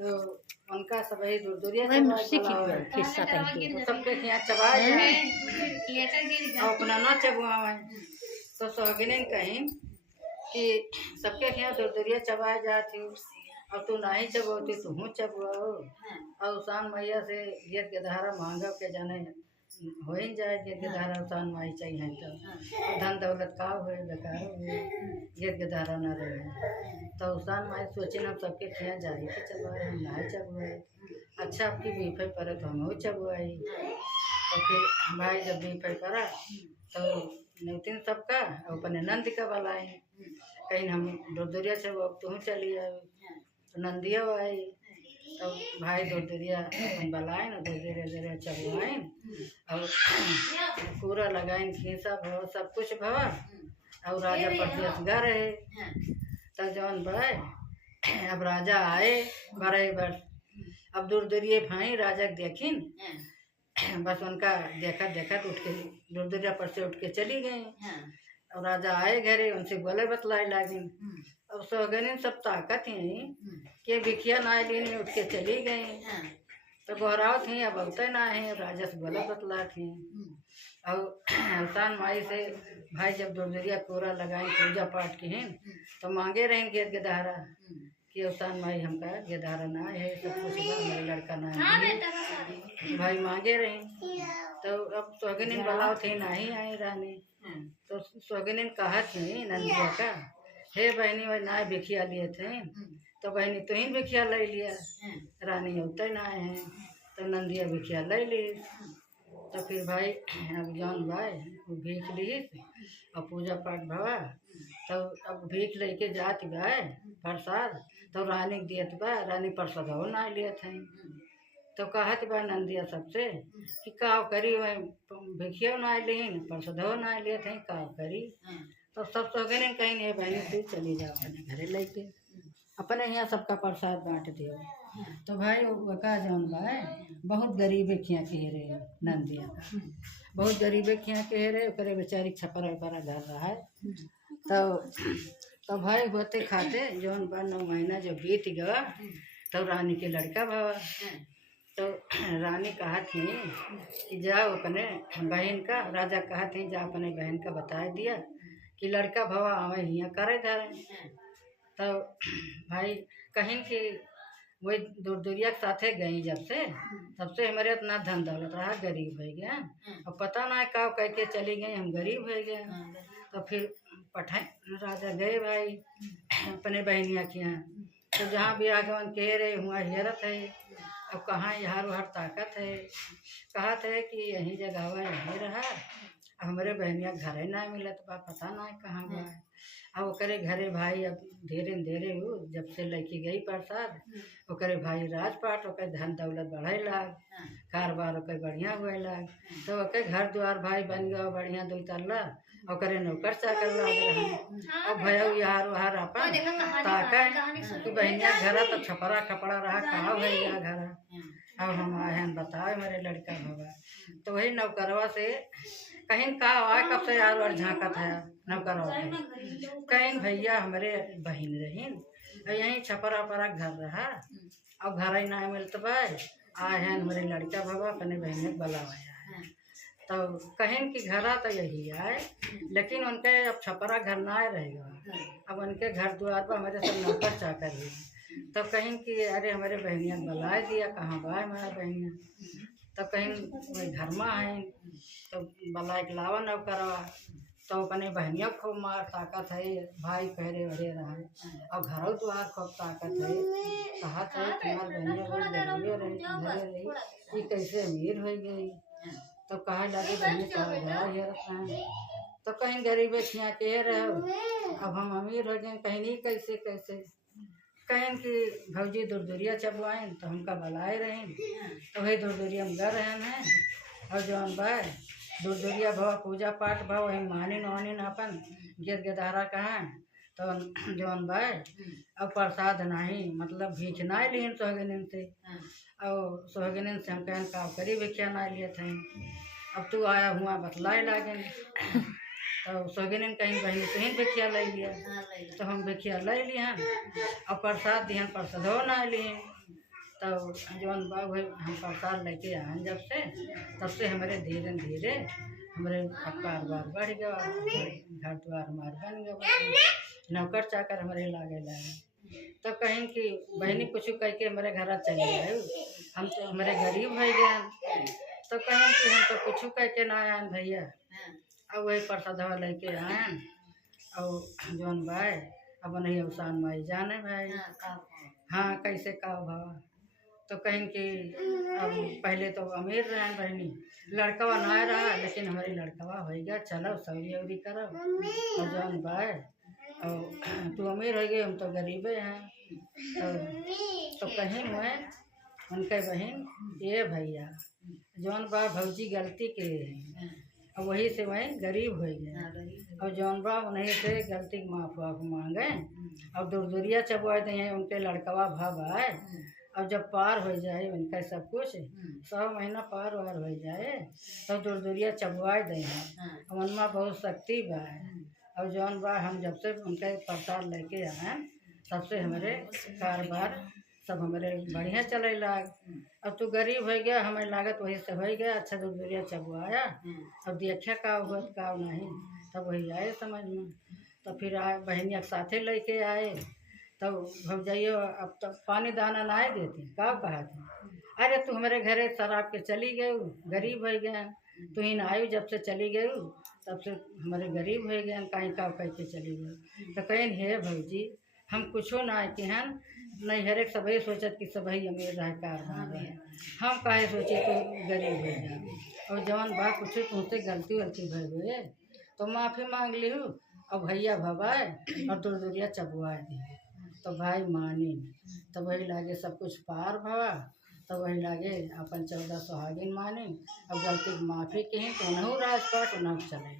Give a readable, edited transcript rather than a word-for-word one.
तो उनका सब ही दूर दूरिया सबके यहाँ चबा जाए और अपना न चबुआ तो सोहगिन कहीं कि सबके यहाँ दूर दूरिया चबा जाती और तू नहीं चबोती तू चबुआओ और उसान मैया से गिर के धारा मांगा के जाने हो ही जाए गिर के धारा उसान माई चाहिए तो धन दौलत का हुए बेकार हुए गिर के धारा न रहे तो उसान माई सोचे हम सबके यहाँ जाए के चबुआए हम नहीं चबुआए अच्छा आपकी बीफे पड़े तो हम चबुआई और फिर भाई जब बीफे पड़ा तो नौतिन सबका अपने नंद का बलाए कहीं हम दूरिया से वो तुम चली आए तो नंदिया आई तो भाई दूरिया अपन बलाए न धीरे धीरे चलवाए और पूरा लगाए खींचा भवा सब कुछ भवा और राजा परदेश गा रहे तो जौन भाई अब राजा आए बड़े बस अब दूरिये भाई राजा देखिन बस उनका देखा देखा तो उठ के दूरिया पर से उठ के चली गई और राजा आए घरे उनसे बोले बतलाए लागे अब सोहगनिन सब ताकत ही कि भिखिया ना ली उठ के चली गई तो गोहराव थी अब अवते ना है राजा से बोले बतला थी और हसान माई से भाई जब दूरिया पूरा लगाए पूजा पाठ की हैं तो मांगे रहें गेद गेदारा कि उसान माई हमका गेदारा ना है सब कुछ मेरे लड़का ना है भाई मांगे रहे तो अब सोहगनिन बलाव थे ना ही आई रानी तो सोहगनिन कहा थी नंदिया का हे बहनी वही ना भिखिया लिए थे तो बहनी तो ही भिखिया ले लिया रानी होते ना है तो नंदिया भिखिया ले ली तो फिर भाई अब जौन भाई वो भीख ली और पूजा पाठ भवा तो अब भीख लेके जाती भाई प्रसाद तो रानी के दियत बा रानी प्रसाद हो ना लिए थे तो कहत बा नंदिया सबसे कि काव करी वही भिखिया ना लीन प्रसाद हो ना लिए थे काव करी तो सब सोहगिन कहीं नहीं बहनी तू चली जाओ अपने घरे लेके अपने यहाँ सबका प्रसाद बांट दियो तो भाई वका जौन भाई बहुत गरीबे खिया कह रहे नंदिया का बहुत गरीबे खिया कह रहे करे बेचारी छपरा वपरा घर रहा है तो भाई होते खाते जौन बा 9 महीना जो बीत गया तो रानी के लड़का भवा तो रानी कहा थी कि जाओ अपने बहन का राजा कहा थी जा अपने बहन का बता दिया कि लड़का भवा आवे यहाँ करे धरे तो भाई कहीं कि वही दूरिया के साथे गई जब से तब से हमारे इतना धन दौलत रहा गरीब हो गया अब पता ना का कह के चली गई हम गरीब हो गए तो फिर पठान राजा गए भाई अपने बहनिया के यहाँ तो जहाँ भी आगमन कह रहे वहाँ हेरत है अब कहाँ यहाँ वहाँ ताकत है कहा थे कि यही जगह हुआ यहीं रहा हमारे बहनिया घरे ना मिलत बा पता ना कहाँ बा अब ओकरे घरे भाई अब धीरे धीरे हो जब से लड़की गई प्रसाद ओकरे भाई राजपाट ओकर धन दौलत बढ़े लाग कारोबार ओकर बढ़िया हुए लाग तो ओके घर द्वार भाई बन गया बढ़िया 2 तल्ला ओकरे नौकर चाकर लाग रहा अब भयो यार वहार अपन ताका कि बहनिया घर तो छपरा खपड़ा रहा कहाँ भैया घर अब हम आए हैं बताओ मेरे लड़का भवा तो वही नौकरवा से कहीं का आए कब से यार और झाँकत है नौकरवा कहीं भैया हमारे बहन रहीन यहीं छपरा परा घर रहा अब घर ही ना मिलत भाई आए हैं हमारे लड़का भवा अपने बहन बुलावाया है तो कहीं कि घरा तो यही आए लेकिन उनके अब छपरा घर ना रहेगा अब उनके घर द्वार पर हमारे सब नौकर चाकर ही तो कहीं कि अरे हमारे बहनिया बुला दिया कहाँ बा हमारा बहनिया तो कहीं वही घर में आए तो बला के लावा नौकरवा तो अपने बहनिया खूब मार ताकत है भाई पहरे वरे रहा और घरों द्वार खूब ताकत है कहा था तुम्हार बहनिया बहुत गरीबे रही ये कैसे अमीर हो गई तो कहा लगे बहनी का तो कहीं गरीबे खिया के रहो अब हम अमीर हो गए कहीं नहीं कैसे कैसे कहीं कि भौजी दूरिया चबुआए तो हमका बुलाए रहे तो वही दूरिया में गए रहे हैं और जौन भाई दूरिया भव पूजा पाठ भव वही मानिन वानिन अपन गिर गेदारा कहाँ तो जौन भाई अब प्रसाद नहीं मतलब भीख ना लीन सोहगिन से और सोहगिन से हम कहन का करी भिखिया ना लिए थे अब तू आया हुआ बतलाए लागे तो सोहगिन कहीं बहनी तो ही भिखिया ले लिया तो हम भिखिया ले लिए और प्रसाद दिहन प्रसाद हो ना लिए तब जौन बा वही हम प्रसाद लेके आए जब से, तब से हमारे धीरे धीरे हमारे कारोबार बढ़ गया, घर द्वार हमारे बन गया, नौकर चाकर हमारे लागे लागे। तब कहीं कि बहनी कुछ कह के हमारे घर चले गए, हम तो हमारे गरीब हो गए। तो कहीं कि हम तो कुछ कह के ना आए भैया, अब वही प्रसादवा लेके आए और जौन भाई अब नहीं अवसान माई जाने भाई। हाँ कैसे का भाव। तो कहीं कि अब पहले तो अमीर रहे बहनी, लड़कवा ना रहा, लेकिन हमारी लड़कवा हो गया, चलो सऊदी उदी करो और जौन भाई और तू अमीर हो गई, हम तो गरीबे हैं। तो कहीं मैं उनके बहन ये भैया जौन बा भौजी गलती के और वही से वही गरीब हो गए, और जौन बा उन्हीं से गलती माफ वाफ मांगे और दूरदूरिया चबवा दें उनके लड़कवा भाव आए। और जब पार हो जाए उनका सब कुछ 100 महीना पार वार हो जाए तब दूरदूरिया चबवा दें। उनमा बहुत शक्ति बा, और जौन बा हम जब से उनके प्रसाद लेके आए तब से हमारे कारोबार सब हमारे बढ़िया चले लाग। अब तू गरीब हो गया, हमें लागत वही से हो गया, अच्छा दूरदूरिया चबवाया, अब देखा का हुआ का नहीं, तब वही आए समझ में। तो फिर आए बहनी एक साथे लेके आए, तब भौजाइयो अब तो पानी दाना ना देती का कहा थी, अरे तू हमारे घरे शराब के चली गए, गरीब हो गए, तू ही ना आयु जब से चली गई तब से हमारे गरीब हो गए, कहीं का कह के चली गई। तो कहीं हे भौजी हम कुछो ना कि हैं नहीं, हर एक सभी सोचत कि सभी अमीर रहे कारबार रहे, हम काहे सोचे तो गरीब हो जाए। और जवान बा कुछ तुमसे गलती वलती भर हुए तो माफ़ी मांग ली हूँ, और भैया भवाए और दूरदूरिया चबुआ दी, तो भाई मानी। तो वही लागे सब कुछ पार भवा, तो वही लागे अपन 14 सुहागिन मानी, अब गलती की माफ़ी की तो उन्हों राजपाट उन्हों चले।